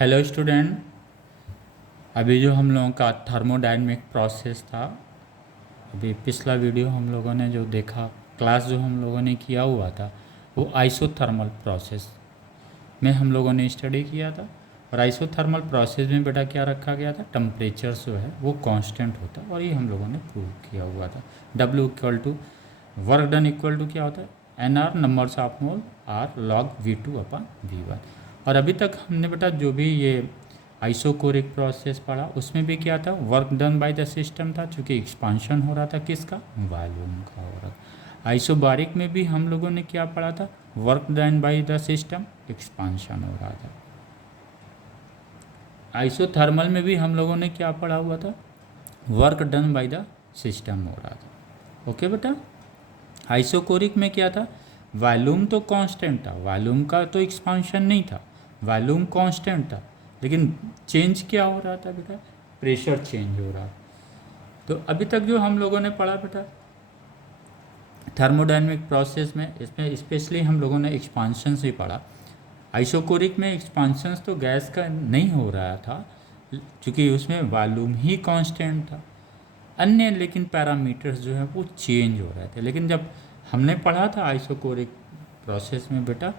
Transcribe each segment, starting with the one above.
Hello student. अभी जो हम लोगों का थर्मोडायनेमिक प्रोसेस था, अभी पिछला वीडियो हम लोगों ने जो देखा, क्लास जो हम लोगों ने किया हुआ था, वो आइसोथर्मल प्रोसेस में हम लोगों ने स्टडी किया था। और आइसोथर्मल प्रोसेस में बेटा क्या रखा गया था, टेम्परेचर जो है वो कांस्टेंट होता है, और ये हम लोगों ने प्रूव किया हुआ था। W equal to work done equal to क्या होता है, NR numbers of mole R log V2/V1। और अभी तक हमने बेटा जो भी ये आइसोकोरिक प्रोसेस पढ़ा, उसमें भी क्या था, work done by the system था, चूँकि एक्सपांशन हो रहा था किसका, वॉल्यूम का हो रहा था। आइसोबारिक में भी हम लोगों ने क्या पढ़ा था, work done by the system, expansion हो रहा था। आइसोथर्मल में भी हम लोगों ने क्या पढ़ा हुआ था, work done by the system हो रहा था। ओके बेटा। आइसोकोरिक में क्या था, वॉल्यूम तो कांस्टेंट था, वॉल्यूम का तो एक्सपांशन नहीं था, वॉल्यूम कांस्टेंट था, लेकिन चेंज क्या हो रहा था बेटा, प्रेशर चेंज हो रहा था। तो अभी तक जो हम लोगों ने पढ़ा बेटा थर्मोडायनेमिक प्रोसेस में, इसमें स्पेशली हम लोगों ने एक्सपांशन से पढ़ा। आइसोकोरिक में एक्सपांशन तो गैस का नहीं हो रहा था, क्योंकि उसमें वॉल्यूम ही कांस्टेंट था। अन्य लेकिन पैरामीटर्स जो है वो चेंज हो रहे थे। लेकिन जब हमने पढ़ा था आइसोकोरिक प्रोसेस में बेटा,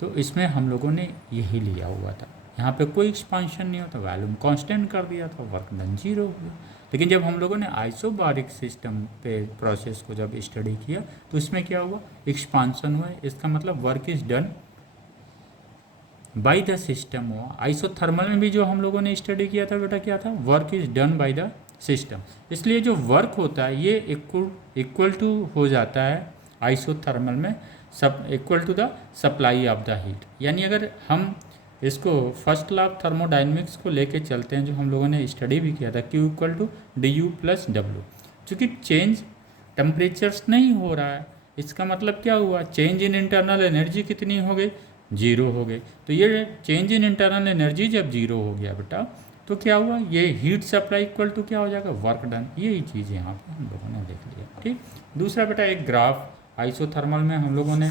तो इसमें हम लोगों ने यही लिया हुआ था, यहाँ पे कोई एक्सपांशन नहीं होता, वॉल्यूम कांस्टेंट कर दिया था, वर्क डन 0 हो गया। लेकिन जब हम लोगों ने आइसोबारिक सिस्टम पे प्रोसेस को जब स्टडी किया, तो इसमें क्या हुआ, एक्सपांशन हुआ। इसका मतलब work is done by the system हुआ। आइसोथर्मल में भी जो हम लोगों ने स्टडी किया था बेटा, क्या था, work is done by the system. इसलिए जो वर्क होता है ये इक्वल टू हो जाता है आइसोथर्मल में, सब equal to the supply of the heat. यानी अगर हम इसको फर्स्ट लॉ ऑफ थर्मोडायनेमिक्स को लेके चलते हैं, जो हम लोगों ने स्टडी भी किया था, Q equal to DU plus W। चूँकि चेंज टेम्परेचर्स नहीं हो रहा है, इसका मतलब क्या हुआ, चेंज इन इंटरनल एनर्जी कितनी हो गई, 0 हो गई। तो ये चेंज इन इंटरनल एनर्जी जब 0 हो गया बेटा, तो क्या हुआ, ये हीट सप्लाई इक्वल टू क्या हो जाएगा, वर्क डन। यही चीज़ यहाँ पे हम लोगों ने देख लिया। ठीक। दूसरा बेटा एक ग्राफ, आइसोथर्मल में हम लोगों ने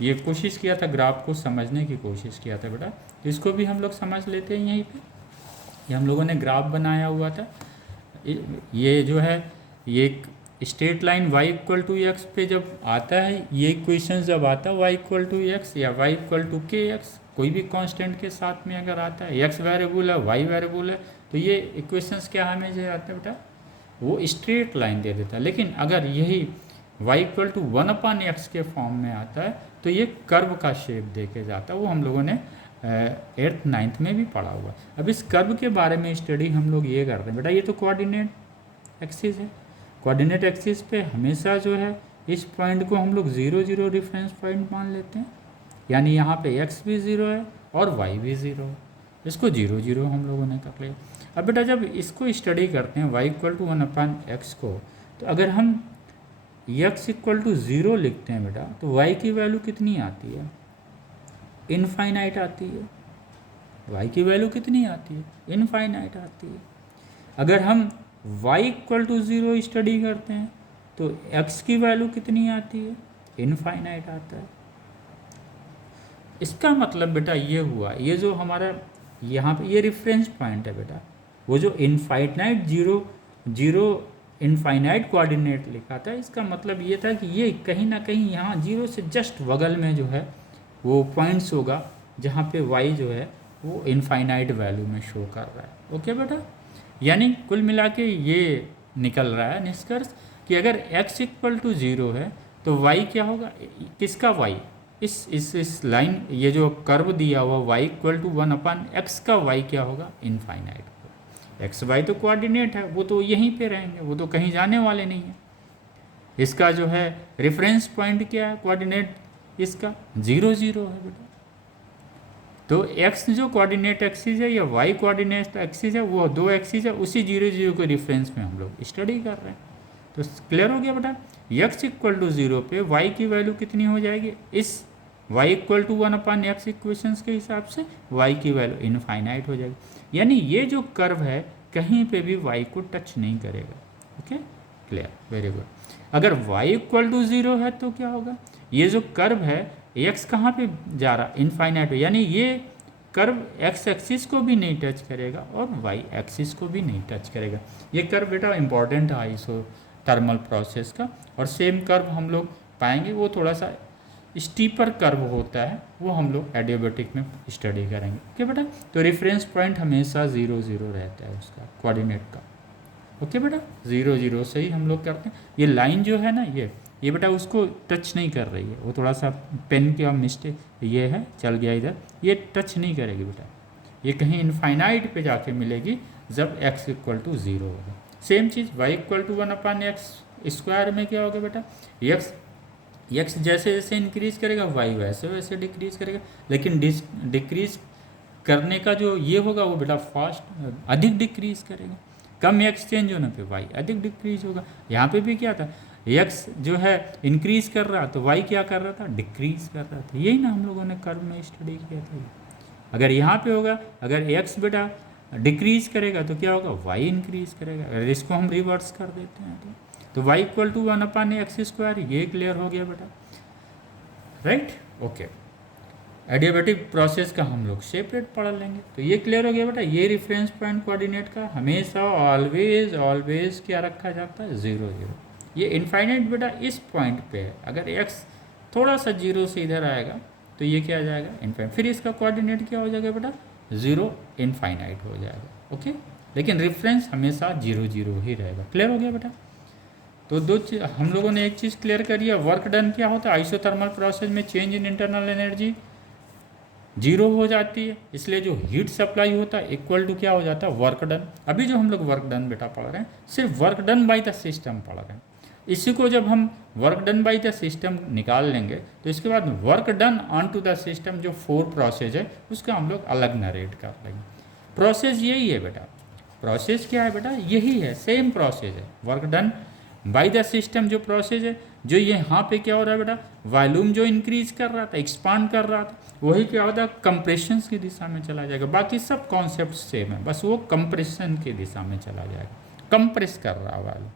ये कोशिश किया था, ग्राफ को समझने की कोशिश किया था बेटा, इसको भी हम लोग समझ लेते हैं। यहीं पे ये हम लोगों ने ग्राफ बनाया हुआ था। ये जो है, ये एक straight line y equal to x पे जब आता है, ये इक्वेशन जब आता है y इक्वल टू एक्स या y इक्वल टू के एक्स, कोई भी कांस्टेंट के साथ में अगर आता है, x वेरिएबल है y वेरिएबल है, तो ये इक्वेशंस क्या हमें जो आते हैं बेटा, वो स्ट्रेट लाइन दे देता है। लेकिन अगर यही y इक्वल टू 1/x के फॉर्म में आता है, तो ये कर्व का शेप देके जाता है। वो हम लोगों ने 8th 9th में भी पढ़ा हुआ। अब इस कर्व के बारे में स्टडी हम लोग ये करते हैं बेटा, ये तो कोऑर्डिनेट एक्सिस है, कोऑर्डिनेट एक्सिस पे हमेशा जो है इस पॉइंट को हम लोग 0 0 रेफरेंस पॉइंट मान लेते हैं, यानी यहाँ पे x भी 0 है और y भी 0 है, इसको 0 0 हम लोगों ने कर लिया। अब बेटा जब इसको स्टडी करते हैं y इक्वल टू 1/x को, तो अगर हम x इक्वल टू 0 लिखते हैं बेटा, तो y की वैल्यू कितनी आती है, इनफाइनाइट आती है। y की वैल्यू कितनी आती है, इनफाइनाइट आती है। अगर हम y इक्वल टू 0 स्टडी करते हैं, तो x की वैल्यू कितनी आती है, इनफाइनाइट आता है। इसका मतलब बेटा ये हुआ, ये जो हमारा यहाँ पे ये रेफरेंस पॉइंट है बेटा, वो जो इनफाइनाइट 0 0 इनफाइनाइट कोऑर्डिनेट लिखा था, इसका मतलब ये था कि ये कहीं ना कहीं यहाँ 0 से जस्ट बगल में जो है वो पॉइंट्स होगा, जहाँ पे y जो है वो इनफाइनाइट वैल्यू में शो कर रहा है। ओके बेटा, यानी कुल मिला के ये निकल रहा है निष्कर्ष कि अगर x इक्वल टू 0 है, तो y क्या होगा, किसका y, इस लाइन, ये जो कर्व दिया हुआ y इक्वल टू 1/x का y क्या होगा, इनफाइनाइट होगा। एक्स वाई तो कोऑर्डिनेट है, वो तो यहीं पे रहेंगे, वो तो कहीं जाने वाले नहीं है। इसका जो है रेफरेंस पॉइंट क्या है, कोऑर्डिनेट इसका 0 0 है बेटा। तो x जो कोऑर्डिनेट एक्सिस है या y कोऑर्डिनेट एक्सिस है, वो दो एक्सिस है, उसी 0 0 के रेफरेंस में हम लोग स्टडी कर रहे हैं। तो क्लियर हो गया बेटा, x इक्वल टू 0 पे y की वैल्यू कितनी हो जाएगी, इस y equal to 1/x equations के हिसाब से y की वैल्यू इनफाइनाइट हो जाएगी। यानी ये जो कर्व है कहीं पे भी y को टच नहीं करेगा। Okay, clear, very good. अगर y इक्वल टू 0 है तो क्या होगा, ये जो कर्व है x कहाँ पे जा रहा, इनफाइनाइट, यानी ये कर्व एक्स एक्सिस को भी नहीं टच करेगा और वाई एक्सिस को भी नहीं टच करेगा। ये कर्व बेटा इंपॉर्टेंट है आइसोथर्मल प्रोसेस का। और सेम कर्व हम लोग पाएंगे, वो थोड़ा सा स्टीपर कर्व होता है, वो हम लोग एडियाबैटिक में स्टडी करेंगे। ओके बेटा, तो रेफरेंस पॉइंट हमेशा 0 0 रहता है उसका कोऑर्डिनेट का। ओके बेटा, 0 0 से ही हम लोग करते हैं। ये लाइन जो है ना, ये बेटा उसको टच नहीं कर रही है, वो थोड़ा सा पेन का मिस्टेक ये है, चल गया इधर, ये टच नहीं करेगी बेटा, ये कहीं इनफाइनाइट पे जाके मिलेगी जब x इक्वल टू 0 होगा। सेम चीज़ y इक्वल टू 1/x² में क्या होगा बेटा, x जैसे जैसे इंक्रीज करेगा y वैसे वैसे डिक्रीज करेगा, लेकिन डिक्रीज करने का जो ये होगा वो बेटा फास्ट अधिक डिक्रीज करेगा। कम x चेंज होने पे y अधिक डिक्रीज होगा। यहाँ पे भी क्या था, x जो है इंक्रीज कर रहा तो y क्या कर रहा था, डिक्रीज कर रहा था। यही ना हम लोगों ने कर्व में स्टडी किया था। अगर यहाँ पे होगा, अगर x बेटा डिक्रीज करेगा तो क्या होगा, y इंक्रीज करेगा। अगर इसको हम रिवर्स कर देते हैं तो y इक्वल टू 1/x², ये क्लियर हो गया बेटा, राइट। ओके, एडियाबैटिक प्रोसेस का हम लोग सेपरेट पढ़ लेंगे। तो ये क्लियर हो गया बेटा, ये रेफरेंस पॉइंट कोऑर्डिनेट का हमेशा ऑलवेज क्या रखा जाता है, 0 0। ये इनफाइनाइट बेटा इस पॉइंट पे है, अगर x थोड़ा सा 0 से इधर आएगा तो ये क्या आ जाएगा, इनफाइनाइट। फिर इसका कोऑर्डिनेट क्या हो जाएगा बेटा, 0 इनफाइनाइट हो जाएगा। ओके, लेकिन रेफरेंस हमेशा 0 0 ही रहेगा। क्लियर हो गया बेटा। तो दो चीज हम लोगों ने एक चीज़ क्लियर करी है, वर्क डन क्या होता है आइसोथर्मल प्रोसेस में, चेंज इन इंटरनल एनर्जी 0 हो जाती है, इसलिए जो हीट सप्लाई होता है इक्वल टू क्या हो जाता है, वर्क डन। अभी जो हम लोग वर्क डन बेटा पढ़ रहे हैं, सिर्फ work done by the system पढ़ रहे हैं। इसी को जब हम work done by the system निकाल लेंगे तो इसके बाद work done on to the system जो 4 प्रोसेस है उसका हम लोग अलग नरेट कर लेंगे। प्रोसेस यही है बेटा, प्रोसेस क्या है बेटा, यही है, सेम प्रोसेस है। Work done by the system जो प्रोसेस है, जो ये यहाँ पे क्या हो रहा है बेटा, वॉल्यूम जो इंक्रीज कर रहा था, एक्सपांड कर रहा था, वही क्या होता है, कंप्रेशन की दिशा में चला जाएगा। बाकी सब कॉन्सेप्ट सेम है, बस वो कंप्रेशन की दिशा में चला जाएगा, कंप्रेस कर रहा वाला।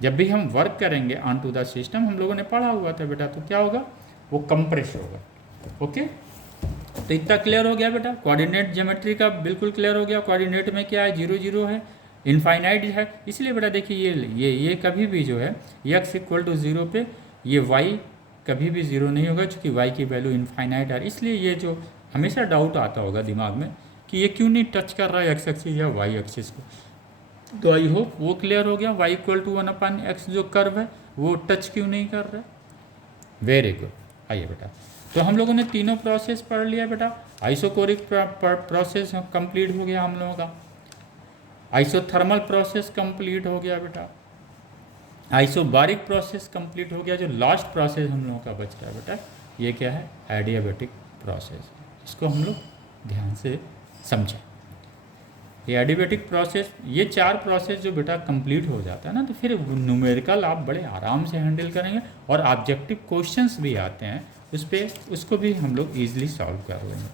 जब भी हम वर्क करेंगे ऑन टू द सिस्टम, हम लोगों ने पढ़ा हुआ था बेटा, तो क्या होगा, वो कंप्रेस होगा। ओके, तो इतना क्लियर हो गया बेटा। कोऑर्डिनेट ज्योमेट्री का बिल्कुल क्लियर हो गया। कोऑर्डिनेट में क्या है, 0 0 है, इनफाइनाइट है, इसलिए बेटा देखिए ये कभी भी जो है x इक्वल टू 0 पे ये y कभी भी 0 नहीं होगा, क्योंकि y की वैल्यू इनफाइनाइट है। इसलिए ये जो हमेशा डाउट आता होगा दिमाग में कि ये क्यों नहीं टच कर रहा है x एक्सिस या y एक्सिस को, तो आई होप वो क्लियर हो गया। y इक्वल टू 1/x जो कर्व है वो टच क्यों नहीं कर रहा है। Very good. आइए बेटा, तो हम लोगों ने तीनों प्रोसेस पढ़ लिया बेटा। आइसोकोरिक प्रोसेस कंप्लीट हो गया हम लोगों का, आइसोथर्मल प्रोसेस कंप्लीट हो गया बेटा, आइसोबारिक प्रोसेस कंप्लीट हो गया। जो लास्ट प्रोसेस हम लोगों का बच रहा है बेटा, ये क्या है, एडियाबैटिक प्रोसेस। इसको हम लोग ध्यान से समझें। ये एडियाबैटिक प्रोसेस, ये 4 प्रोसेस जो बेटा कंप्लीट हो जाता है ना, तो फिर न्यूमेरिकल आप बड़े आराम से हैंडल करेंगे और ऑब्जेक्टिव क्वेश्चंस भी आते हैं उस पर, उसको भी हम लोग ईजिली सॉल्व कर लेंगे।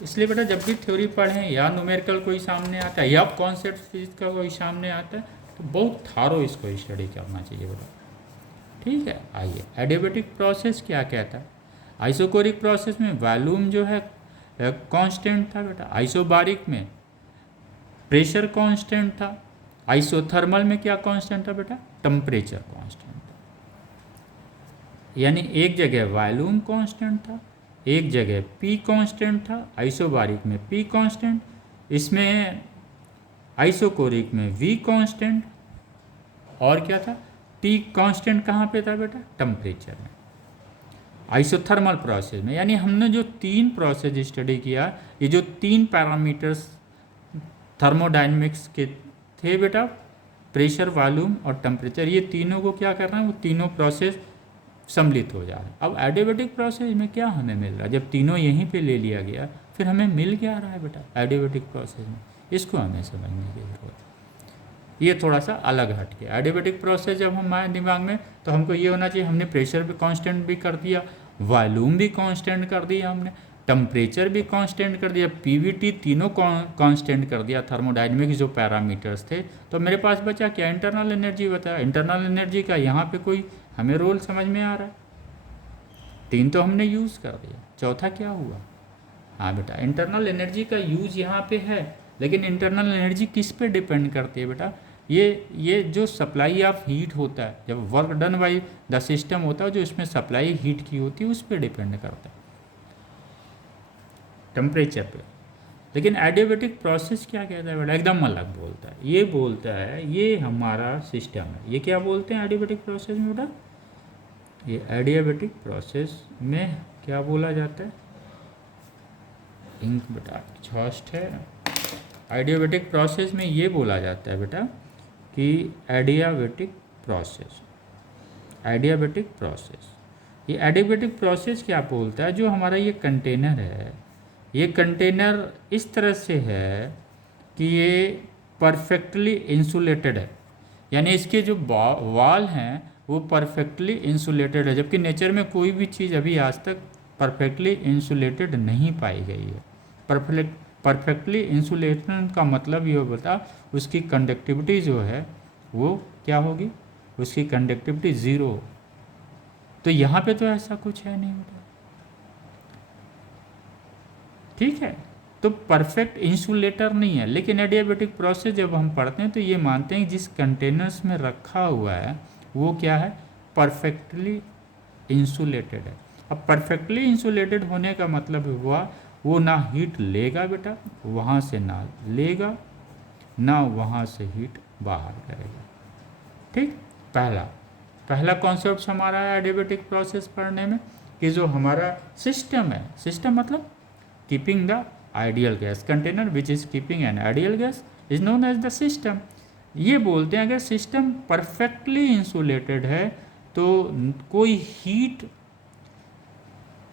इसलिए बेटा जब भी थ्योरी पढ़ें या न्यूमेरिकल कोई सामने आता है या कॉन्सेप्ट फिजिक्स का कोई सामने आता है, तो बहुत थारो इसको स्टडी करना चाहिए बेटा। ठीक है, आइए, एडियाबैटिक प्रोसेस क्या कहता है। आइसोकोरिक प्रोसेस में वॉल्यूम जो है कांस्टेंट था बेटा, आइसोबारिक में प्रेशर कांस्टेंट था, आइसोथर्मल में क्या कांस्टेंट था बेटा, टेम्परेचर कांस्टेंट था। यानी एक जगह वॉल्यूम कांस्टेंट था, एक जगह P कांस्टेंट था, आइसोबारिक में P कांस्टेंट, इसमें आइसोकोरिक में V कांस्टेंट, और क्या था, T कांस्टेंट कहाँ पे था बेटा, टेम्परेचर में। आइसोथर्मल प्रोसेस में, यानी हमने जो 3 प्रोसेस स्टडी किया, ये जो 3 पैरामीटर्स थर्मोडायनेमिक्स के थे बेटा, प्रेशर, वॉल्यूम और टेम्परेचर, ये तीनों को क्या करना है, वो तीनों प्रोसेस सम्मिलित हो जा रहा है। अब एडियाबैटिक प्रोसेस में क्या हमें मिल रहा है, जब तीनों यहीं पे ले लिया गया, फिर हमें मिल क्या रहा है बेटा एडियाबैटिक प्रोसेस में, इसको हमें समझने की जरूरत है। ये थोड़ा सा अलग हट गया। एडियाबैटिक प्रोसेस जब हम आए दिमाग में, तो हमको ये होना चाहिए, हमने प्रेशर भी कांस्टेंट भी कर दिया, वॉल्यूम भी कांस्टेंट कर दिया, हमने टेम्परेचर भी कांस्टेंट कर दिया, पीवीटी तीनों कांस्टेंट कर दिया, थर्मोडायनेमिक्स जो पैरामीटर्स थे। तो मेरे पास बचा क्या, इंटरनल एनर्जी बता। इंटरनल एनर्जी का यहाँ पे कोई हमें रोल समझ में आ रहा है, 3 तो हमने यूज़ कर दिया, चौथा क्या हुआ, हाँ बेटा, इंटरनल एनर्जी का यूज यहाँ पे है, लेकिन इंटरनल एनर्जी किस पे डिपेंड करती है बेटा? ये जो सप्लाई ऑफ हीट होता है, जब work done by the system होता है, जो इसमें सप्लाई हीट की होती है उस पर डिपेंड करता है, टेम्परेचर पे। लेकिन एडियाबेटिक प्रोसेस क्या कहता है बेटा? एकदम अलग बोलता है। ये बोलता है ये हमारा सिस्टम है। ये क्या बोलते हैं एडियाबेटिक प्रोसेस में बेटा? ये एडियाबेटिक प्रोसेस में क्या बोला जाता है? इंक बेटा एग्जॉस्ट है। एडियाबेटिक प्रोसेस में ये बोला जाता है बेटा कि एडियाबेटिक प्रोसेस, एडियाबेटिक प्रोसेस, ये एडियाबेटिक प्रोसेस क्या बोलता है? जो हमारा ये कंटेनर है, ये कंटेनर इस तरह से है कि ये परफेक्टली इंसुलेटेड है, यानी इसके जो वाल हैं वो परफेक्टली इंसुलेटेड है, जबकि नेचर में कोई भी चीज़ अभी आज तक परफेक्टली इंसुलेटेड नहीं पाई गई है। परफेक्टली इंसुलेशन का मतलब ये बता, उसकी कंडक्टिविटी जो है वो क्या होगी? उसकी कंडक्टिविटी ज़ीरो। तो यहाँ पे तो ऐसा कुछ है नहीं बेटा, ठीक है? तो परफेक्ट इंसुलेटर नहीं है। लेकिन एडियाबेटिक प्रोसेस जब हम पढ़ते हैं तो ये मानते हैं कि जिस कंटेनर्स में रखा हुआ है वो क्या है? परफेक्टली इंसुलेटेड है। अब परफेक्टली इंसुलेटेड होने का मतलब हुआ वो ना हीट लेगा बेटा वहाँ से, ना लेगा ना वहाँ से हीट बाहर करेगा, ठीक? पहला कॉन्सेप्ट हमारा है एडियाबेटिक प्रोसेस पढ़ने में कि जो हमारा सिस्टम है, सिस्टम मतलब keeping the ideal gas, container which is keeping an ideal gas is known as the system. ये बोलते हैं अगर सिस्टम परफेक्टली इंसुलेटेड है तो कोई हीट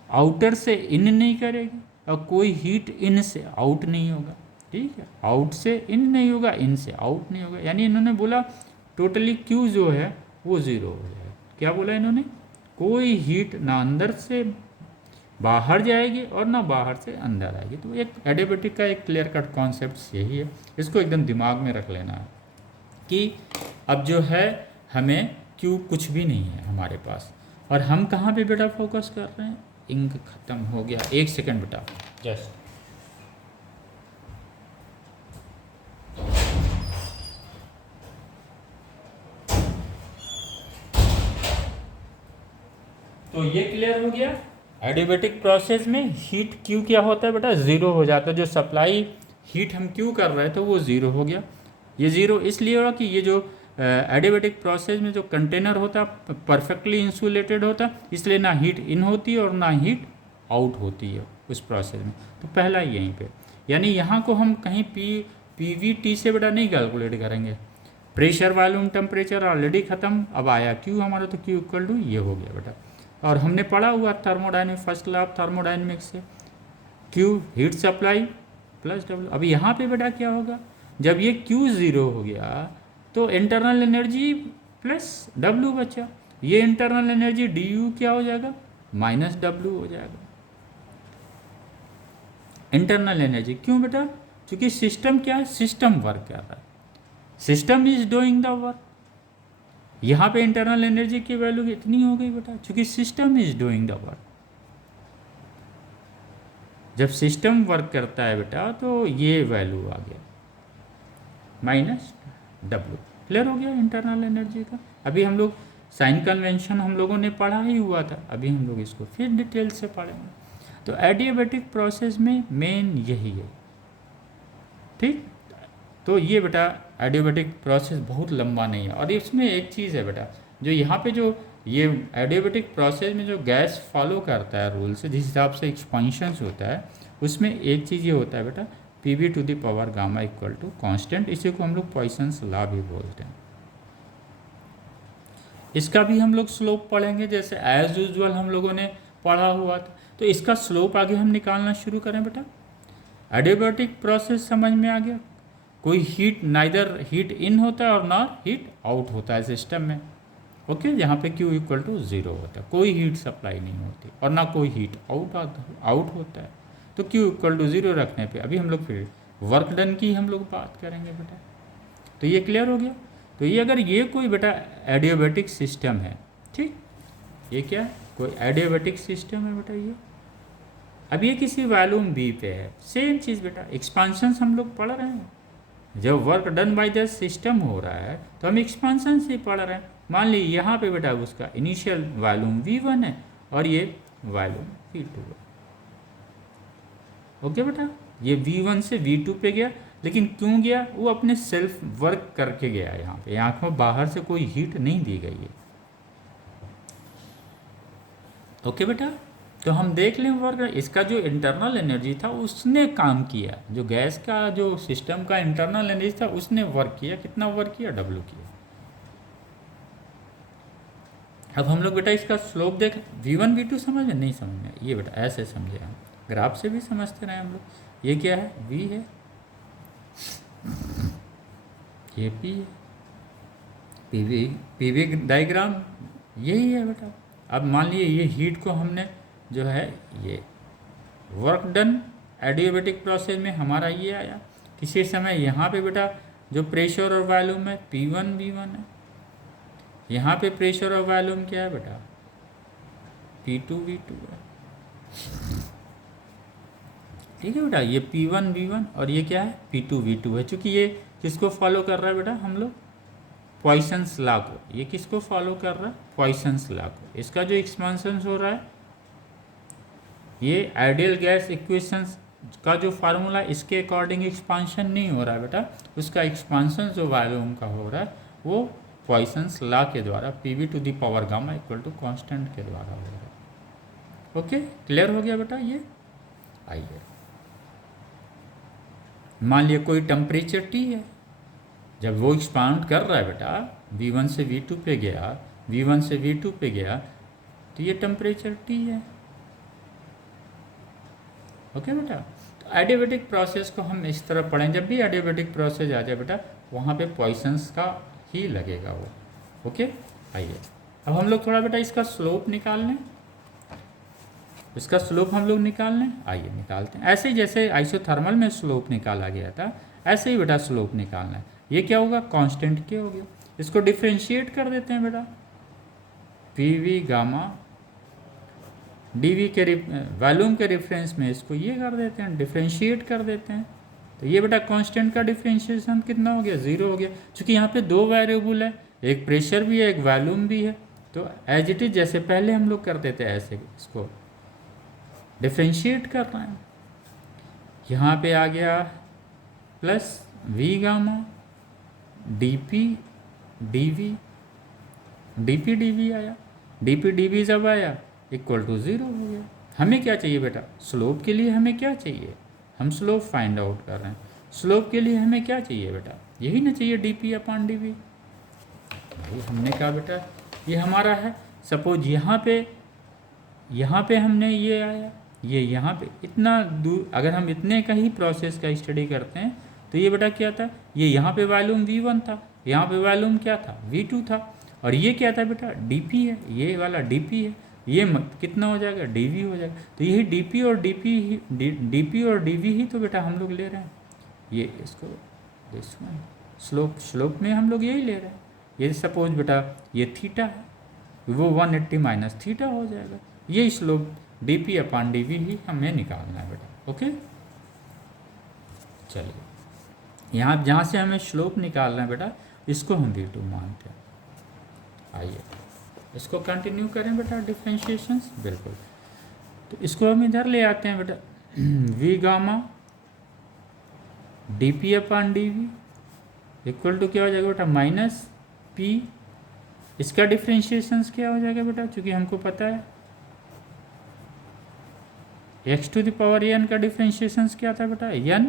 आउटर से इन नहीं करेगी और कोई हीट इन से आउट नहीं होगा, ठीक है? आउट से इन नहीं होगा, इन से आउट नहीं होगा। यानी इन्होंने बोला टोटली क्यू जो है वो ज़ीरो हो जाएगा। क्या बोला इन्होंने? कोई हीट ना अंदर से बाहर जाएगी और ना बाहर से अंदर आएगी। तो एक एडियाबेटिक का एक क्लियर कट कॉन्सेप्ट यही है, इसको एकदम दिमाग में रख लेना है कि अब जो है हमें क्यू कुछ भी नहीं है हमारे पास, और हम कहाँ पे बेटा फोकस कर रहे हैं? इंक खत्म हो गया, एक सेकंड बेटा जस्ट। तो ये क्लियर हो गया। एडियाबेटिक प्रोसेस में हीट क्यू क्या होता है बेटा? ज़ीरो हो जाता है। जो सप्लाई हीट हम क्यू कर रहे थे वो ज़ीरो हो गया। ये ज़ीरो इसलिए हुआ कि ये जो एडियाबेटिक प्रोसेस में जो कंटेनर होता है परफेक्टली इंसुलेटेड होता, इसलिए ना हीट इन होती है और ना हीट आउट होती है उस प्रोसेस में। तो पहला यहीं पे, यानी यहाँ को हम कहीं पीवीटी से बेटा नहीं कैलकुलेट करेंगे। प्रेशर वॉल्यूम टेम्परेचर ऑलरेडी ख़त्म, अब आया क्यू हमारा, तो क्यू इक्वल टू ये हो गया बेटा। और हमने पढ़ा हुआ thermodynamics, first law of thermodynamics से, Q heat supply plus W. अब यहाँ पे बेटा क्या होगा? जब ये क्यू ज़ीरो हो गया तो इंटरनल एनर्जी प्लस डब्ल्यू बचा। ये इंटरनल एनर्जी डी यू क्या हो जाएगा? माइनस डब्ल्यू हो जाएगा। इंटरनल एनर्जी क्यों बेटा? क्योंकि सिस्टम क्या है? सिस्टम वर्क कर रहा है, system is doing the work. यहाँ पे इंटरनल एनर्जी की वैल्यू इतनी हो गई बेटा क्योंकि system is doing the work. जब सिस्टम वर्क करता है बेटा तो ये वैल्यू आ गया माइनस डब्ल्यू। क्लियर हो गया इंटरनल एनर्जी का। अभी हम लोग साइन कन्वेंशन हम लोगों ने पढ़ा ही हुआ था, अभी हम लोग इसको फिर डिटेल से पढ़ेंगे। तो एडियाबेटिक प्रोसेस में मेन यही है, ठीक? तो ये बेटा एडियाबेटिक प्रोसेस बहुत लंबा नहीं है। और इसमें एक चीज़ है बेटा, जो यहाँ पे जो ये एडियाबेटिक प्रोसेस में जो गैस फॉलो करता है रूल से, जिस हिसाब से एक्सपेंशंस होता है, उसमें एक चीज़ ये होता है बेटा P to the power gamma equal to constant. इसी को हम लोग पॉइसन्स लॉ भी बोलते हैं। इसका भी हम लोग स्लोप पढ़ेंगे, जैसे एज यूजुअल हम लोगों ने पढ़ा हुआ था। तो इसका स्लोप आगे हम निकालना शुरू करें बेटा। एडियाबेटिक प्रोसेस समझ में आ गया? कोई हीट नाइदर हीट इन होता है और ना हीट आउट होता है सिस्टम में, ओके? जहाँ पे क्यू इक्वल टू ज़ीरो होता है, कोई हीट सप्लाई नहीं होती और ना कोई हीट आउट होता है। तो क्यू इक्वल टू ज़ीरो रखने पे अभी हम लोग फिर वर्क डन की हम लोग बात करेंगे बेटा। तो ये क्लियर हो गया। तो ये अगर ये कोई बेटा एडियाबेटिक सिस्टम है, ठीक? ये क्या है? कोई एडियाबेटिक सिस्टम है बेटा। ये अब ये किसी वॉल्यूम v पे है, सेम चीज़ बेटा, एक्सपांशन हम लोग पढ़ रहे हैं। जब work done by the system हो रहा है तो हम एक्सपांशन से पढ़ रहे हैं। मान ली यहाँ पे बेटा उसका इनिशियल वॉल्यूम v1 है और ये वॉल्यूम v2 है। ओके बेटा, ये v1 से v2 पे गया, लेकिन क्यों गया? वो अपने सेल्फ वर्क करके गया। यहाँ पे आँखों बाहर से कोई हीट नहीं दी गई है। ओके बेटा, तो हम देख लें वर्क, इसका जो इंटरनल एनर्जी था उसने काम किया, जो गैस का जो सिस्टम का इंटरनल एनर्जी था उसने वर्क किया। कितना वर्क किया? W किया। अब हम लोग बेटा इसका स्लोप देख, v1 v2 समझ में नहीं समझ में, ये बेटा ऐसे समझे हम, ग्राफ से भी समझते रहे हम लोग। ये क्या है? v है, ये p है, पीवी डायग्राम यही है बेटा। अब मान लिए ये हीट को हमने जो है ये वर्क डन एडियाबेटिक प्रोसेस में हमारा ये आया। किसी समय यहाँ पे बेटा जो प्रेशर और वॉल्यूम है P1 V1 है, यहाँ पे प्रेशर और वॉल्यूम क्या है बेटा? P2 V2 है। ठीक है बेटा, ये P1 V1 और ये क्या है? P2 V2 है। चूँकि ये किसको फॉलो कर रहा है बेटा? हम लोग पॉइसन्स लॉ को। ये किसको फॉलो कर रहा है? पॉइसन्स लॉ को। इसका जो एक्सपांशन हो रहा है, ये आइडियल गैस इक्वेशंस का जो फार्मूला, इसके अकॉर्डिंग एक्सपांशन नहीं हो रहा है बेटा। उसका एक्सपांशन जो वॉल्यूम का हो रहा है वो पॉइसन्स लॉ के द्वारा PV to the power gamma equal to constant के द्वारा हो रहा है। ओके, क्लियर हो गया बेटा ये? आइए, मान लिया कोई टेम्परेचर T है, जब वो एक्सपांड कर रहा है बेटा, V1 से V2 पे गया, V1 से V2 पे गया, तो ये टेम्परेचर T है। ओके बेटा, तो एडियाबेटिक प्रोसेस को हम इस तरह पढ़ें। जब भी एडियाबेटिक प्रोसेस आ जाए बेटा, वहाँ पे पॉइसन्स का ही लगेगा वो। ओके, आइए अब हम लोग थोड़ा बेटा इसका स्लोप निकाल लें। इसका स्लोप हम लोग निकाल लें, आइए निकालते हैं। ऐसे ही जैसे आइसोथर्मल में स्लोप निकाला गया था, ऐसे ही बेटा स्लोप निकालना है। ये क्या होगा? कांस्टेंट के हो गया। इसको डिफ्रेंशिएट कर देते हैं बेटा, PV गामा DV के वॉल्यूम के रेफरेंस में इसको ये कर देते हैं, डिफ्रेंशिएट कर देते हैं। तो ये बेटा कांस्टेंट का डिफ्रेंशिएशन कितना हो गया? 0 हो गया। चूँकि यहाँ पे दो वेरिएबल है, एक प्रेशर भी है, एक वॉल्यूम भी है, तो एज इट इज जैसे पहले हम लोग करते थे ऐसे इसको डिफ्रेंशिएट कर रहे हैं। यहाँ पे आ गया plus V gamma DP DV, DP DV आया, DP DV जब आया इक्वल टू 0 हो गया। हमें क्या चाहिए बेटा? स्लोप के लिए हमें क्या चाहिए? हम स्लोप फाइंड आउट कर रहे हैं। स्लोप के लिए हमें क्या चाहिए बेटा? यही ना चाहिए, DP अपॉन DV। भाई हमने कहा बेटा ये हमारा है। सपोज यहाँ पे हमने ये आया, ये यहाँ पे इतना दूर, अगर हम इतने का ही प्रोसेस का स्टडी करते हैं तो ये बेटा क्या था? ये यहाँ पे वॉल्यूम V1 था, यहाँ पे वॉल्यूम क्या था? V2 था, और ये क्या था बेटा? DP है, ये वाला DP है। ये कितना हो जाएगा? DV हो जाएगा। तो यही DP और DV ही तो बेटा हम लोग ले रहे हैं। ये इसको स्लोप में हम लोग यही ले रहे हैं। ये सपोज बेटा ये थीटा है, वो 180 माइनस थीटा हो जाएगा। ये स्लोप DP अपॉन DV ही हमें निकालना है बेटा। ओके, चलिए यहाँ जहाँ से हमें स्लोप निकालना है बेटा, इसको हम V2 मानते हैं। आइए इसको कंटिन्यू करें बेटा डिफ्रेंशिएशंस। बिल्कुल, तो इसको हम इधर ले आते हैं बेटा, V gamma DP upon DV equal to क्या हो जाएगा बेटा? Minus P। इसका डिफ्रेंशिएशंस क्या हो जाएगा बेटा? चूँकि हमको पता है x to the power n का डिफ्रेंशिएशंस क्या था बेटा? n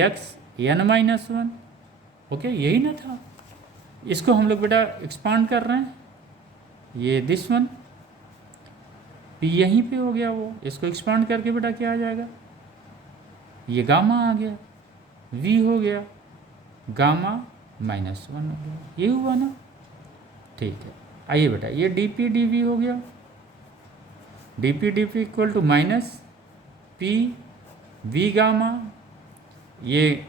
x n minus 1। Okay, यही ना था। इसको हम लोग बेटा एक्सपांड कर रहे हैं, ये दिस वन P यहीं पे हो गया वो, इसको एक्सपांड करके बेटा क्या आ जाएगा? ये गामा आ गया, V हो गया, गामा माइनस 1 हो गया। ये हुआ ना? ठीक है, आइए बेटा ये DP DV हो गया, DP DV equal to minus P V gamma, ये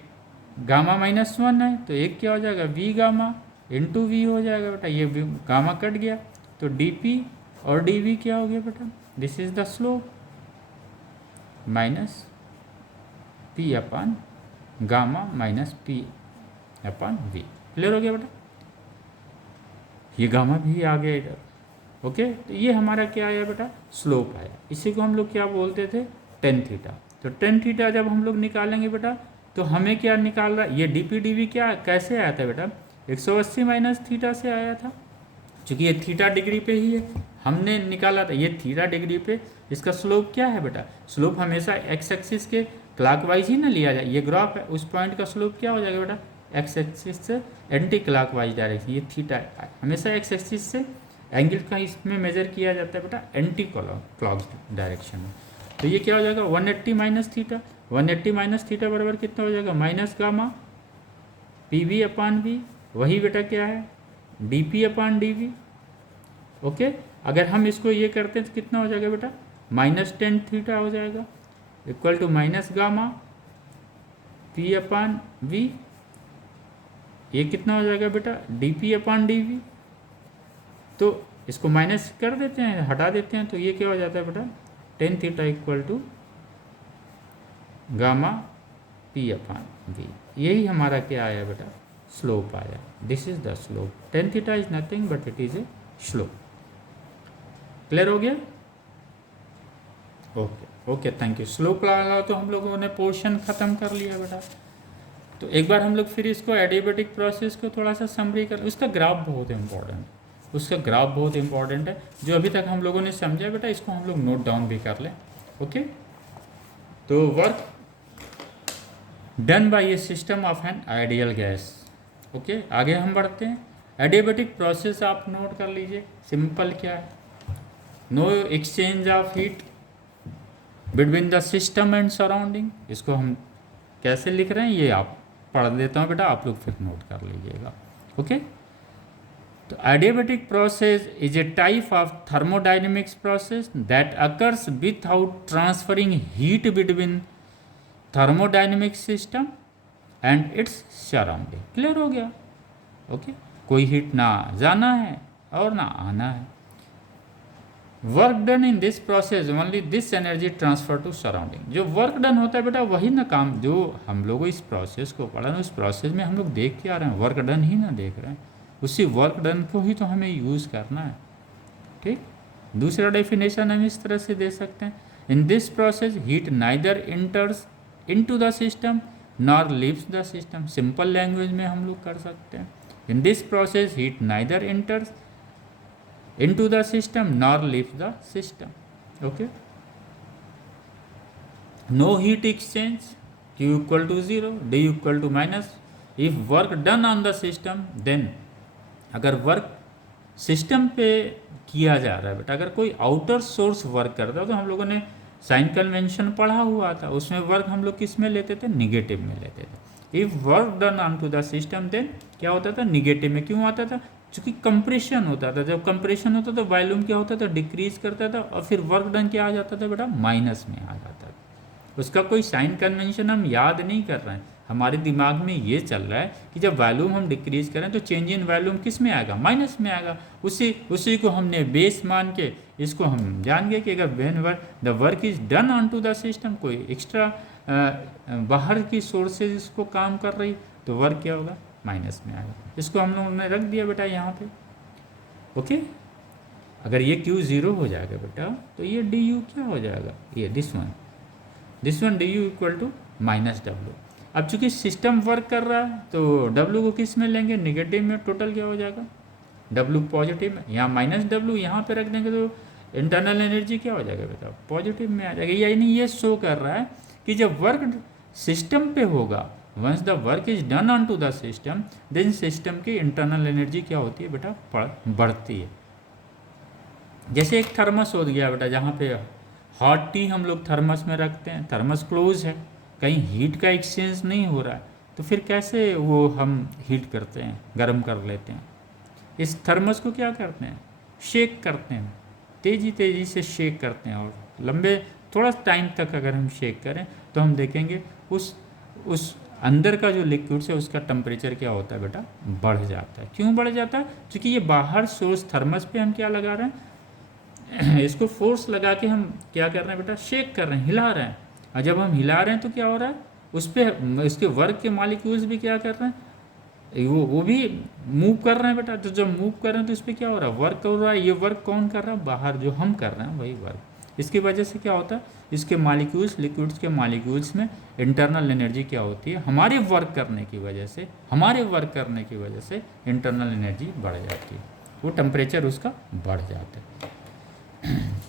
गामा माइनस 1 है तो एक क्या हो जाएगा? V गामा इंटू V हो जाएगा बेटा। ये गामा कट गया तो DP और DV क्या हो गया बेटा? This is the slope. Minus P upon gamma minus P upon V. Clear हो गया बेटा? ये गामा भी आ गया इधर। ओके, तो ये हमारा क्या आया बेटा? स्लोप आया। इसी को हम लोग क्या बोलते थे? Tan theta. तो टेन थीटा जब हम लोग निकालेंगे बेटा, तो हमें क्या निकाल रहा है? ये डी पी डी वी क्या कैसे आया था बेटा? 180 माइनस थीटा से आया था, क्योंकि ये थीटा डिग्री पे ही है, हमने निकाला था ये थीटा डिग्री पे। इसका स्लोप क्या है बेटा? स्लोप हमेशा एक्स एक्सिस के क्लॉकवाइज ही ना लिया जाए। ये ग्राफ है, उस पॉइंट का स्लोप क्या हो जाएगा बेटा? एक्स एक्सिस से एंटी क्लॉकवाइज डायरेक्शन। ये थीटा है, हमेशा एक्स एक्सिस से एंगल का इसमें मेजर किया जाता है बेटा एंटी क्लॉक डायरेक्शन में। तो ये क्या हो जाएगा? 180 माइनस थीटा। 180 माइनस थीटा बराबर कितना हो जाएगा? Minus gamma P V upon V. वही बेटा क्या है? D P upon D V. Okay, अगर हम इसको ये करते हैं तो कितना हो जाएगा बेटा? माइनस टेन थीटा हो जाएगा, equal to minus gamma P upon V. ये कितना हो जाएगा बेटा? D P upon D V. तो इसको माइनस कर देते हैं, हटा देते हैं, तो ये क्या हो जाता है बेटा? Tan theta equal to gamma P upon V. यही हमारा क्या आया बेटा? स्लोप आया। This is the slope. Tan theta is nothing but it is a slope. Clear हो गया? Okay okay, thank you. Slope लगा तो हम लोगों ने पोर्शन खत्म कर लिया बेटा। तो एक बार हम लोग फिर इसको एडियाबेटिक प्रोसेस को थोड़ा सा समरी कर, उसका ग्राफ बहुत इंपॉर्टेंट, उसका ग्राफ बहुत इंपॉर्टेंट है। जो अभी तक हम लोगों ने समझा बेटा, इसको हम लोग नोट डाउन भी कर लें। ओके, तो work done bye A system of N ideal gas. Okay, आगे हम बढ़ते हैं। एडियाबेटिक प्रोसेस आप नोट कर लीजिए। सिंपल क्या है? No exchange of heat between the system and surrounding. इसको हम कैसे लिख रहे हैं ये आप पढ़ देता हूँ बेटा, आप लोग फिर नोट कर लीजिएगा। ओके, तो adiabatic process is a type of thermodynamics process that occurs without transferring heat between thermodynamic system and its surrounding। Clear हो गया? ओके, कोई हीट ना जाना है और ना आना है। Work done in this process only this energy transfer to surrounding. जो वर्क डन होता है बेटा वही ना काम, जो हम लोग इस प्रोसेस को पढ़ा ना, उस प्रोसेस में हम लोग देख के आ रहे हैं, वर्क डन ही ना देख रहे हैं, उसी वर्क डन को ही तो हमें यूज़ करना है। ठीक, दूसरा डेफिनेशन हम इस तरह से दे सकते हैं, in this process heat neither enters into the system nor leaves the system. Simple language में हम लोग कर सकते हैं, in this process heat neither enters into the system nor leaves the system. Okay, no heat exchange, Q equal to 0, D equal to minus. If work done on the system then, अगर work system पे किया जा रहा है बेटा, अगर कोई outer source work करता है, तो हम लोगों ने साइन कन्वेंशन पढ़ा हुआ था, उसमें वर्क हम लोग किस में लेते थे? निगेटिव में लेते थे। If work done on to the system then क्या होता था? निगेटिव में। क्यों आता था? क्योंकि कंप्रेशन होता था। जब कंप्रेशन होता था तो वॉल्यूम क्या होता था? डिक्रीज करता था, और फिर वर्क डन क्या आ जाता था बेटा? माइनस में आ जाता था। उसका कोई साइन कन्वेंशन हम याद नहीं कर रहे हैं, हमारे दिमाग में ये चल रहा है कि जब वॉल्यूम हम डिक्रीज करें तो चेंज इन वॉल्यूम किस में आएगा? माइनस में आएगा। उसी को हमने बेस मान के इसको हम जान गए कि अगर when the work is done on to the system, कोई एक्स्ट्रा बाहर की सोर्सेज इसको काम कर रही, तो वर्क क्या होगा? माइनस में आएगा। इसको हम लोगों ने रख दिया बेटा यहाँ पे। ओके, अगर ये Q 0 हो जाएगा बेटा, तो ये DU क्या हो जाएगा? ये this one DU equal to minus W। अब चूंकि सिस्टम वर्क कर रहा है तो W को किस में लेंगे? निगेटिव में। टोटल क्या हो जाएगा? W पॉजिटिव में। यहाँ माइनस W यहाँ पे रख देंगे तो इंटरनल एनर्जी क्या हो जाएगा बेटा? पॉजिटिव में आ जाएगा। यानी ये शो कर रहा है कि जब वर्क सिस्टम पे होगा, once the work is done on to the system, then system की इंटरनल एनर्जी क्या होती है बेटा? बढ़ती है। जैसे एक थर्मस हो गया बेटा, जहाँ पे हॉट टी हम लोग थर्मस में रखते हैं, थर्मस क्लोज है, कहीं हीट का एक्सचेंज नहीं हो रहा है, तो फिर कैसे वो हम हीट करते हैं, गर्म कर लेते हैं? इस थर्मस को क्या करते हैं? शेक करते हैं, तेज़ी से शेक करते हैं, और लंबे थोड़ा टाइम तक अगर हम शेक करें तो हम देखेंगे उस अंदर का जो लिक्विड है उसका टेम्परेचर क्या होता है बेटा? बढ़ जाता है। क्यों बढ़ जाता है? क्योंकि ये बाहर सोर्स थर्मस पे हम क्या लगा रहे हैं? इसको फोर्स लगा के हम क्या कर रहे हैं बेटा? शेक कर रहे हैं, हिला रहे हैं। और जब हम हिला रहे हैं तो क्या हो रहा है, उस पर इसके वर्क के मॉलिक्यूल्स भी क्या कर रहे हैं, वो भी मूव कर रहे हैं बेटा। तो जब मूव कर रहे हैं तो इस पर क्या हो रहा है, वर्क कर रहा है। ये वर्क कौन कर रहा है, बाहर जो हम कर रहे हैं वही वर्क। इसकी वजह से क्या होता है, इसके मॉलिक्यूल्स, लिक्विड्स के मॉलिक्यूल्स में इंटरनल एनर्जी क्या होती है, हमारे वर्क करने की वजह से, हमारे वर्क करने की वजह से इंटरनल एनर्जी बढ़ जाती है, वो टेम्परेचर उसका बढ़ जाता है।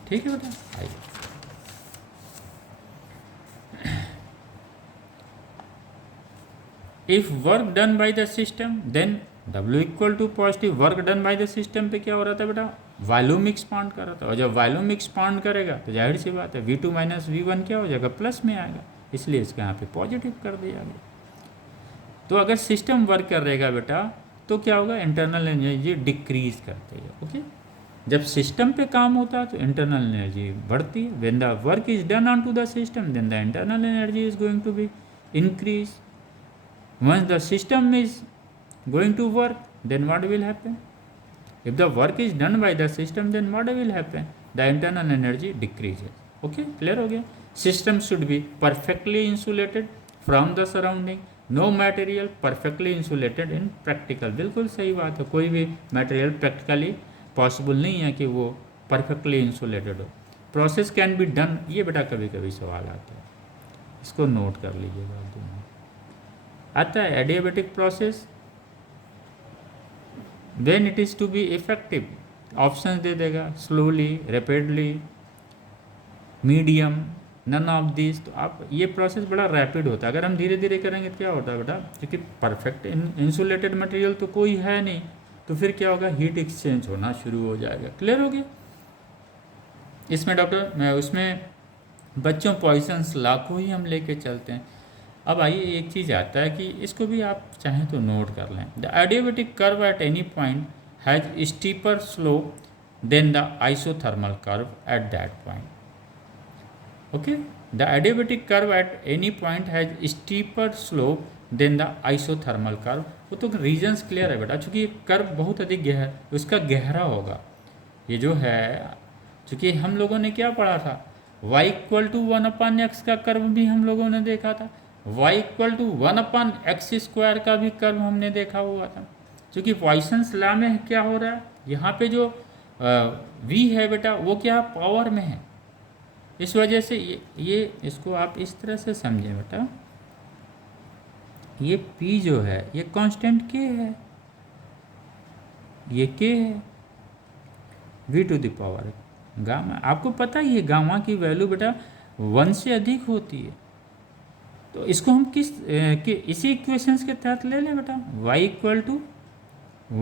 ठीक है बेटा, आइए if work done by the system then W equal to positive work done by the system पे क्या हो रहा था बेटा, वॉल्यूम एक्सपांड कर रहा था। और जब वॉल्यूम एक्सपांड करेगा तो जाहिर सी बात है V2 माइनस V1 क्या हो जाएगा, प्लस में आएगा, इसलिए इसके यहाँ पे पॉजिटिव कर दिया गया। तो अगर सिस्टम वर्क करेगा बेटा तो क्या होगा, इंटरनल एनर्जी डिक्रीज करती है। ओके, जब सिस्टम पे काम होता है तो इंटरनल एनर्जी बढ़ती है। When the work is done on to the system then the internal energy is going to be increase. Once the system is going to work, then what will happen? If the work is done by the system, then what will happen? The internal energy decreases. Okay, clear हो गया? System should be perfectly insulated from the surrounding. No material perfectly insulated in practical. बिल्कुल सही बात है, कोई भी material practically possible नहीं है कि वो perfectly insulated हो। Process can be done, ये बेटा कभी कभी सवाल आता है, इसको नोट कर लीजिएगा। आता है adiabatic process, when it is to be effective, option दे देगा, slowly, rapidly, medium, none of this. तो आप ये प्रोसेस बड़ा रैपिड होता है। अगर हम धीरे धीरे करेंगे तो क्या होता है बेटा, क्योंकि परफेक्ट इंसुलेटेड मटेरियल तो कोई है नहीं, तो फिर क्या होगा, हीट एक्सचेंज होना शुरू हो जाएगा। क्लियर हो गया? इसमें डॉक्टर मैं उसमें बच्चों पॉइजन्स लाखों ही हम लेके चलते हैं। अब आइए एक चीज़ आता है कि इसको भी आप चाहें तो नोट कर लें। The adiabatic curve at any point has steeper slope than the isothermal curve at that point. Okay, the adiabatic curve at any point has steeper slope than the isothermal curve. वो तो regions clear है बेटा, चूँकि curve बहुत अधिक गहरा, उसका गहरा होगा। ये जो है, चूँकि हम लोगों ने क्या पढ़ा था, y इक्वल टू 1/x का कर्व भी हम लोगों ने देखा था, y इक्वल टू 1/x² का भी कर्व हमने देखा हुआ था। क्योंकि पॉइसन्स लॉ में क्या हो रहा है, यहाँ पे जो v है बेटा वो क्या पावर में है, इस वजह से ये इसको आप इस तरह से समझें बेटा, ये p जो है ये कांस्टेंट k है, ये k है, v to the power gamma. आपको पता ही है गामा की वैल्यू बेटा 1 से अधिक होती है। तो इसको हम इसी इक्वेशंस के तहत ले लें बेटा, y equal to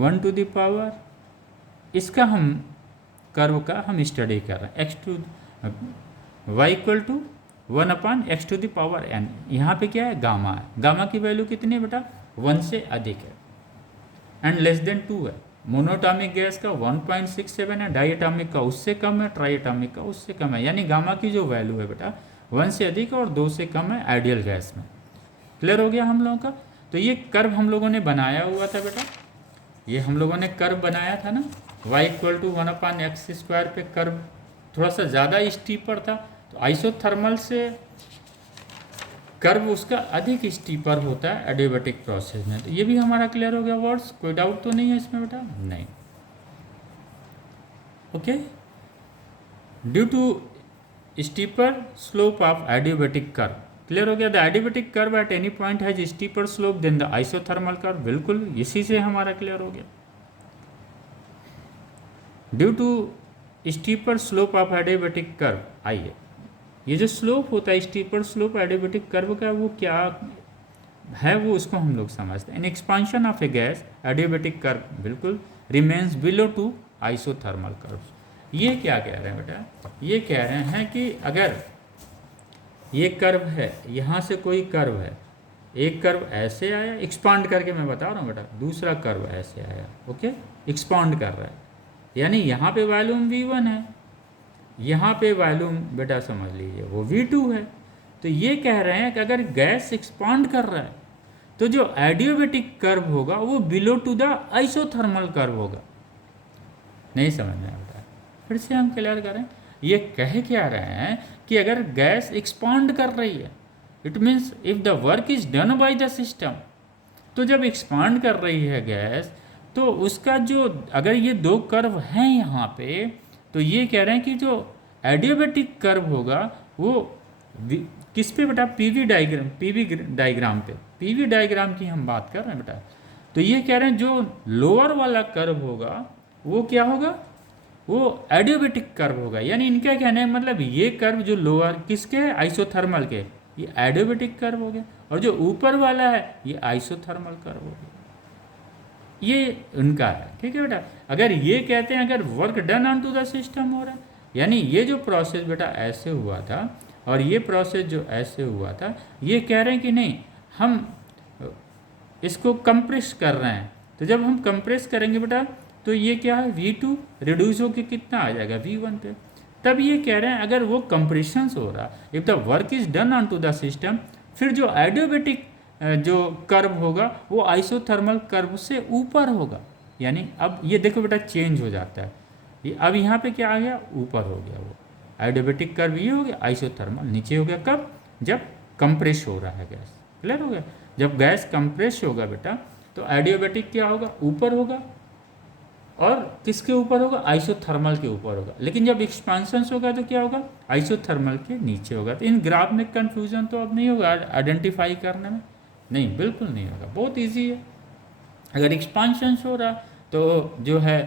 1 to the power, इसका हम कर्व का हम स्टडी कर रहे हैं, x to y equal to 1/x to the power n। यहाँ पे क्या है, गामा है। गामा की वैल्यू कितनी है बेटा, 1 से अधिक है एंड लेस देन 2 है। मोनोटॉमिक गैस का 1.67 है, डाइएटॉमिक का उससे कम है, ट्राइएटॉमिक का उससे कम है। यानी गामा की जो वैल्यू है बेटा 1 से अधिक है और 2 से कम है आइडियल गैस में। क्लियर हो गया हम लोगों का? तो ये कर्व हम लोगों ने बनाया हुआ था बेटा, ये हम लोगों ने कर्व बनाया था ना, y इक्वल टू 1/x² पे कर्व थोड़ा सा ज़्यादा स्टीपर था। तो आइसोथर्मल से कर्व उसका अधिक स्टीपर होता है एडियाबेटिक प्रोसेस में। तो ये भी हमारा क्लियर हो गया वर्ड्स, कोई डाउट तो नहीं है इसमें बेटा? नहीं। Okay, due to steeper slope of adiabatic curve. Clear हो गया? The adiabatic curve at any point has steeper slope than the isothermal curve. बिल्कुल इसी से हमारा क्लियर हो गया। Due to steeper slope of adiabatic curve, आइए ये जो स्लोप होता है स्टीपर स्लोप एडियाबेटिक कर्व का, वो क्या है वो उसको हम लोग समझते हैं। In expansion of a gas adiabatic curve बिल्कुल remains below to isothermal curve. ये क्या कह रहे हैं बेटा, ये कह रहे हैं कि अगर ये कर्व है, यहाँ से कोई कर्व है, एक कर्व ऐसे आया एक्सपांड करके, मैं बता रहा हूँ बेटा, दूसरा कर्व ऐसे आया, ओके, एक्सपांड कर रहा है, यानी यहाँ पे वॉल्यूम V1 है, यहाँ पे वॉल्यूम बेटा समझ लीजिए वो V2 है। तो ये कह रहे हैं कि अगर गैस एक्सपांड कर रहा है तो जो एडियाबेटिक कर्व होगा वो below to the isothermal curve होगा। नहीं समझ में आता है, फिर से हम क्लियर करें। ये कह क्या रहे हैं कि अगर गैस एक्सपांड कर रही है, it means if the work is done by the system, तो जब एक्सपांड कर रही है गैस, तो उसका जो अगर ये दो कर्व हैं यहाँ पे, तो ये कह रहे हैं कि जो एडियाबैटिक कर्व होगा वो किस पे बेटा, पीवी डायग्राम पे, पीवी डायग्राम की हम बात कर रहे हैं बेटा। तो ये कह रहे हैं जो लोअर वाला कर्व होगा वो क्या होगा, वो एडियाबैटिक कर्व होगा। यानी इनका कहना है मतलब ये कर्व जो लोअर किसके है, आइसोथर्मल के, ये एडियाबैटिक कर्व हो गया, और जो ऊपर वाला है ये आइसोथर्मल कर्व हो गया। ये उनका है, ठीक है बेटा। अगर ये कहते हैं अगर work done on to the system हो रहा है, यानी ये जो प्रोसेस बेटा ऐसे हुआ था और ये प्रोसेस जो ऐसे हुआ था, ये कह रहे हैं कि नहीं हम इसको कंप्रेस कर रहे हैं। तो जब हम कंप्रेस करेंगे बेटा तो ये क्या है, V2 रिड्यूस होकर कितना आ जाएगा, V1 पे। तब ये कह रहे हैं अगर वो कंप्रेशन हो रहा, if the work is done on to the system, फिर जो एडियाबैटिक जो कर्व होगा वो आइसोथर्मल कर्व से ऊपर होगा। यानी अब ये देखो बेटा चेंज हो जाता है, ये अब यहाँ पे क्या आ गया, ऊपर हो गया, वो एडियाबैटिक कर्व ये हो गया, आइसोथर्मल नीचे हो गया। कब, जब कंप्रेस हो रहा है गैस। क्लियर हो गया, जब गैस कंप्रेस होगा बेटा तो एडियाबैटिक क्या होगा, ऊपर होगा, और किसके ऊपर होगा, आइसोथर्मल के ऊपर होगा। लेकिन जब एक्सपांशन होगा तो क्या होगा, आइसोथर्मल के नीचे होगा। तो इन ग्राफ में कंफ्यूजन तो अब नहीं होगा आइडेंटिफाई करने में, नहीं बिल्कुल नहीं होगा, बहुत इजी है। अगर एक्सपांशन हो रहा तो जो है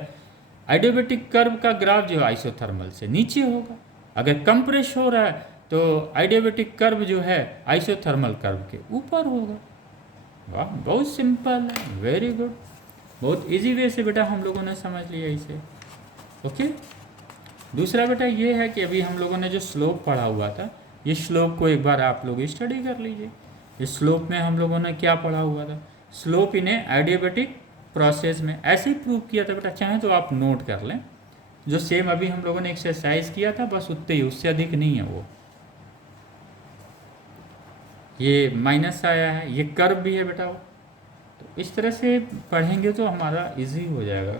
एडियाबैटिक कर्व का ग्राफ जो है आइसोथर्मल से नीचे होगा, अगर कंप्रेस हो रहा है तो एडियाबैटिक कर्व जो है आइसोथर्मल कर्व के ऊपर होगा। वाह, बहुत सिंपल है, वेरी गुड, बहुत इजी वे से बेटा हम लोगों ने समझ लिया इसे। ओके, दूसरा बेटा ये है कि अभी हम लोगों ने जो स्लोप पढ़ा हुआ था, ये स्लोप को एक बार आप लोग स्टडी कर लीजिए। इस स्लोप में हम लोगों ने क्या पढ़ा हुआ था, स्लोप इन एडियाबैटिक प्रोसेस में ऐसे ही प्रूव किया था बेटा, चाहे तो आप नोट कर लें, जो सेम अभी हम लोगों ने एक्सरसाइज किया था बस उतने ही, उससे अधिक नहीं है वो। ये माइनस आया है, ये कर्व भी है बेटा वो, तो इस तरह से पढ़ेंगे तो हमारा इजी हो जाएगा।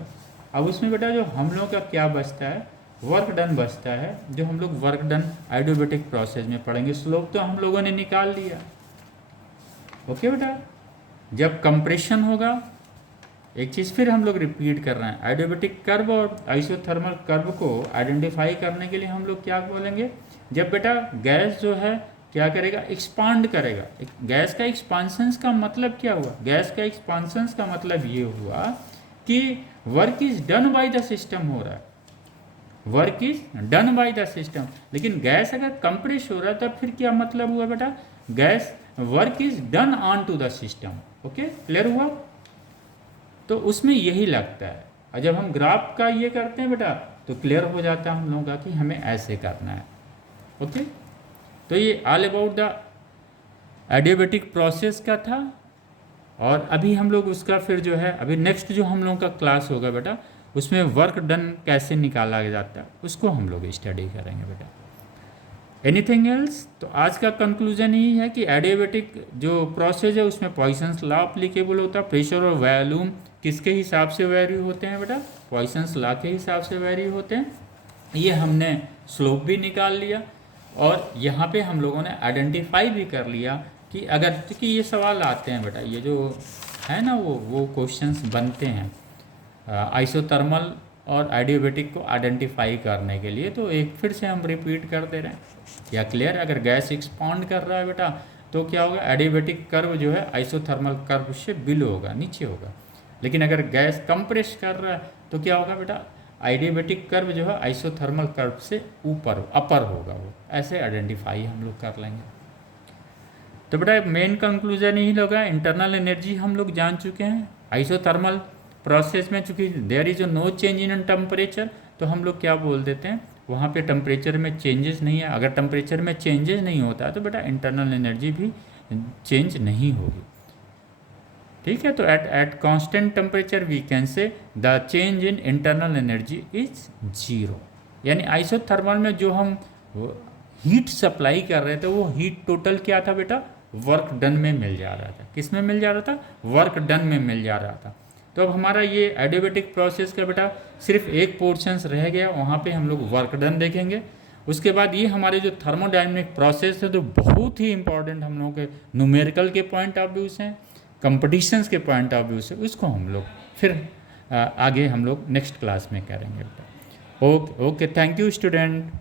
अब उसमें बेटा जो हम लोगों का क्या बचता है, वर्क डन बचता है, जो हम लोग वर्क डन एडियाबैटिक प्रोसेस में पढ़ेंगे। स्लोप तो हम लोगों ने निकाल लिया। ओके बेटा, जब कंप्रेशन होगा, एक चीज़ फिर हम लोग रिपीट कर रहे हैं, एडियाबैटिक कर्व और आइसोथर्मल कर्व को आइडेंटिफाई करने के लिए हम लोग क्या बोलेंगे, जब बेटा गैस जो है क्या करेगा, एक्सपांड करेगा। गैस का एक्सपांशंस का मतलब क्या हुआ, गैस का एक्सपांशंस का मतलब ये हुआ कि work is done by the system हो रहा है, work is done by the system. लेकिन गैस अगर कंप्रेस हो रहा है तब फिर क्या मतलब हुआ बेटा, gas work is done on to the system. Okay, clear हुआ। तो उसमें यही लगता है, और जब हम ग्राफ का ये करते हैं बेटा तो क्लियर हो जाता है हम लोगों का कि हमें ऐसे करना है। ओके, तो ये all about the adiabatic process का था। और अभी हम लोग उसका फिर जो है अभी नेक्स्ट जो हम लोगों का क्लास होगा बेटा, उसमें वर्क डन कैसे निकाला जाता है उसको हम लोग स्टडी करेंगे बेटा। एनीथिंग एल्स, तो आज का कंक्लूजन यही है कि एडियाबैटिक जो प्रोसेस है उसमें पॉइसन्स लॉ अप्लीकेबल होता है। प्रेशर और वॉल्यूम किसके हिसाब से वैरी होते हैं बेटा, पॉइसन्स लॉ के हिसाब से वैरी होते हैं। ये हमने स्लोप भी निकाल लिया, और यहाँ पे हम लोगों ने आइडेंटिफाई भी कर लिया कि अगर, क्योंकि ये सवाल आते हैं बेटा, ये जो है ना वो क्वेश्चंस बनते हैं आइसोथर्मल और एडियाबैटिक को आइडेंटिफाई करने के लिए। तो एक फिर से हम रिपीट कर दे रहे हैं, या क्लियर, अगर गैस एक्सपांड कर रहा है बेटा तो क्या होगा, एडियाबैटिक कर्व जो है आइसोथर्मल कर्व से बिलो होगा, नीचे होगा। लेकिन अगर गैस कंप्रेस कर रहा है तो क्या होगा बेटा, एडियाबैटिक कर्व जो है आइसोथर्मल कर्व से ऊपर अपर होगा, वो ऐसे आइडेंटिफाई हम लोग कर लेंगे। तो बेटा मेन कंक्लूजन यही होगा, इंटरनल एनर्जी हम लोग जान चुके हैं। आइसोथर्मल प्रोसेस में चूंकि there is no change in temperature, तो हम लोग क्या बोल देते हैं, वहाँ पे टेम्परेचर में चेंजेस नहीं है। अगर टेम्परेचर में चेंजेस नहीं होता है तो बेटा इंटरनल एनर्जी भी चेंज नहीं होगी, ठीक है। तो at constant temperature we can say the change in internal energy is zero. यानी आइसोथर्मल में जो हम हीट सप्लाई कर रहे थे वो हीट टोटल क्या था बेटा, वर्क डन में मिल जा रहा था। किस में मिल जा रहा था, वर्क डन में मिल जा रहा था। तो अब हमारा ये एडियाबैटिक प्रोसेस का बेटा सिर्फ एक पोर्शंस रह गया, वहाँ पे हम लोग वर्क डन देखेंगे। उसके बाद ये हमारे जो थर्मोडायनेमिक प्रोसेस है तो बहुत ही इंपॉर्टेंट हम लोगों के न्यूमेरिकल के पॉइंट ऑफ व्यू से, कंपटीशंस के पॉइंट ऑफ व्यू से, उसको हम लोग फिर आगे हम लोग नेक्स्ट क्लास में करेंगे। Okay okay, thank you student.